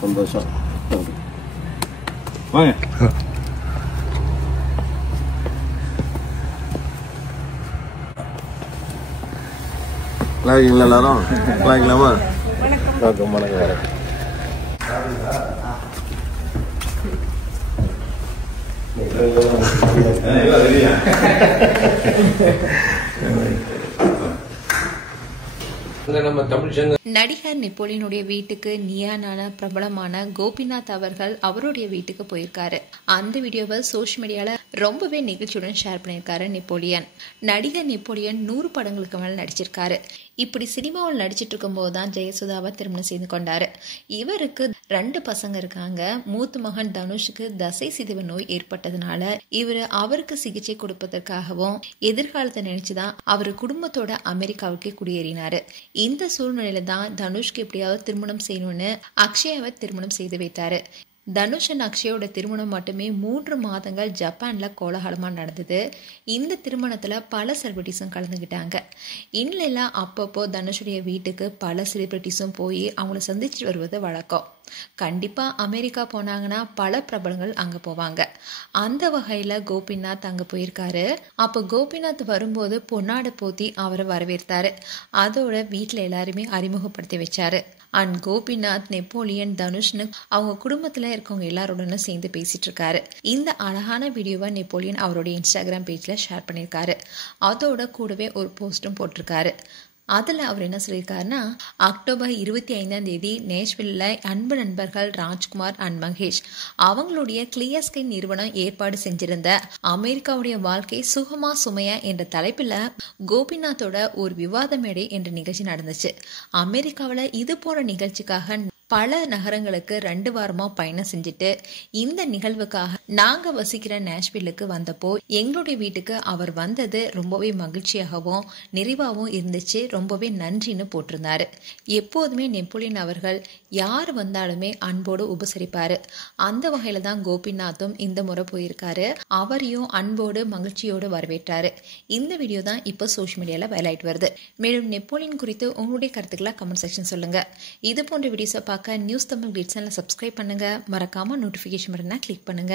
சந்தோஷம் வாங்க. நல்லா இருக்கீங்களா எல்லாரும்? நல்லா இருக்கலாமா? வணக்கம் வணக்கம். நடிகர் நெப்போலியனுடைய வீட்டுக்கு நியானான பிரபலமான கோபிநாத் அவர்கள் அவருடைய வீட்டுக்கு போயிருக்காரு. அந்த வீடியோவை சோஷியல் மீடியால ரொம்பவே நிகழ்ச்சியுடன் ஷேர் பண்ணியிருக்காரு நெப்போலியன். நடிகர் நெப்போலியன் 100 படங்களுக்கு மேல நடிச்சிருக்காரு. இப்படி சினிமாவில் நடிச்சிட்டு இருக்கும் போதுதான் ஜெயசுதாவை திருமணம் செய்து கொண்டாரு. இவருக்கு 2 பசங்க இருக்காங்க. மூத்த மகன் தனுஷுக்கு தசை சிதைவு நோய் ஏற்பட்டதுனால அவருக்கு சிகிச்சை கொடுப்பதற்காகவும் எதிர்காலத்தை நினைச்சுதான் அவரு குடும்பத்தோட அமெரிக்காவுக்கு குடியேறினாரு. இந்த சூழ்நிலையில தான் தனுஷ்க்கு எப்படியாவது திருமணம் செய்யணும்னு அக்ஷயாவை திருமணம் செய்து வைத்தாரு. தனுஷ் அண்ட் அக்ஷயோட திருமணம் மட்டுமே 3 மாதங்கள் ஜப்பான்ல கோலாகலமா நடந்தது. இந்த திருமணத்துல பல செலிபிரிட்டிஸும் கலந்துகிட்டாங்க. இன்னில அப்பப்போ தனுஷுடைய வீட்டுக்கு பல செலிபிரிட்டிஸும் போய் அவங்கள சந்திச்சுட்டு வருவது வழக்கம். கண்டிப்பா அமெரிக்கா போனாங்கன்னா பல பிரபலங்கள் அங்க போவாங்க. அந்த வகையில கோபிநாத் அங்க போயிருக்காரு. அப்ப கோபிநாத் வரும்போது பொன்னாடை போத்தி அவரை வரவேற்றாரு. அதோட வீட்டுல எல்லாருமே அறிமுகப்படுத்தி வச்சாரு. அண்ட் கோபிநாத் நெப்போலியன் தனுஷ்னு அவங்க குடும்பத்துல இருக்கவங்க எல்லாரோடனும் சேர்ந்து பேசிட்டு இருக்காரு. இந்த அழகான வீடியோவை நெப்போலியன் அவருடைய இன்ஸ்டாகிராம் பேஜ்ல ஷேர் பண்ணியிருக்காரு. அதோட கூடவே ஒரு போஸ்டும் போட்டிருக்காரு. அதில் அவர் என்ன சொல்லியிருக்காருன்னா, அக்டோபர் 25 நேஷ்வில்ல அன்பு நண்பர்கள் ராஜ்குமார் அண்ட் மகேஷ் அவங்களுடைய கிளியர் ஸ்கை நிறுவனம் ஏற்பாடு செஞ்சிருந்த அமெரிக்காவுடைய வாழ்க்கை சுகமா சுமையா என்ற தலைப்பில் கோபிநாத்தோட ஒரு விவாத மேடை என்ற நிகழ்ச்சி நடந்துச்சு. அமெரிக்காவில் இது போன்ற நிகழ்ச்சிக்காக பல நகரங்களுக்கு 2 வாரமா பயணம் செஞ்சுட்டு இந்த நிகழ்வுக்காக நாங்க வசிக்கிற நேஷ்வில்லுக்கு வந்தப்போ எங்களுடைய வீட்டுக்கு அவர் வந்தது ரொம்பவே மகிழ்ச்சியாகவும் நிறைவாகவும் இருந்துச்சு. ரொம்பவே நன்றின்னு போட்டிருந்தாரு. எப்போதுமே நெப்போலியன் அவர்கள் யார் வந்தாலுமே அன்போடு உபசரிப்பாரு. அந்த வகையில தான் கோபிநாத்தும் இந்த முறை போயிருக்காரு. அவரையும் அன்போடு மகிழ்ச்சியோடு வரவேற்றாரு. இந்த வீடியோ தான் இப்போ சோஷியல் மீடியால வைரல் வருது. மேலும் நெப்போலியன் குறித்து உங்களுடைய கருத்துக்களை கமெண்ட் செக்ஷன் சொல்லுங்க. இது போன்ற வீடியோஸை பார்க்க நியூஸ் தமிழ் கிளிட்ஸ் சேனலை சப்ஸ்கிரைப் பண்ணுங்க. மறக்காம நோட்டிஃபிகேஷன் பட்டனை கிளிக் பண்ணுங்க.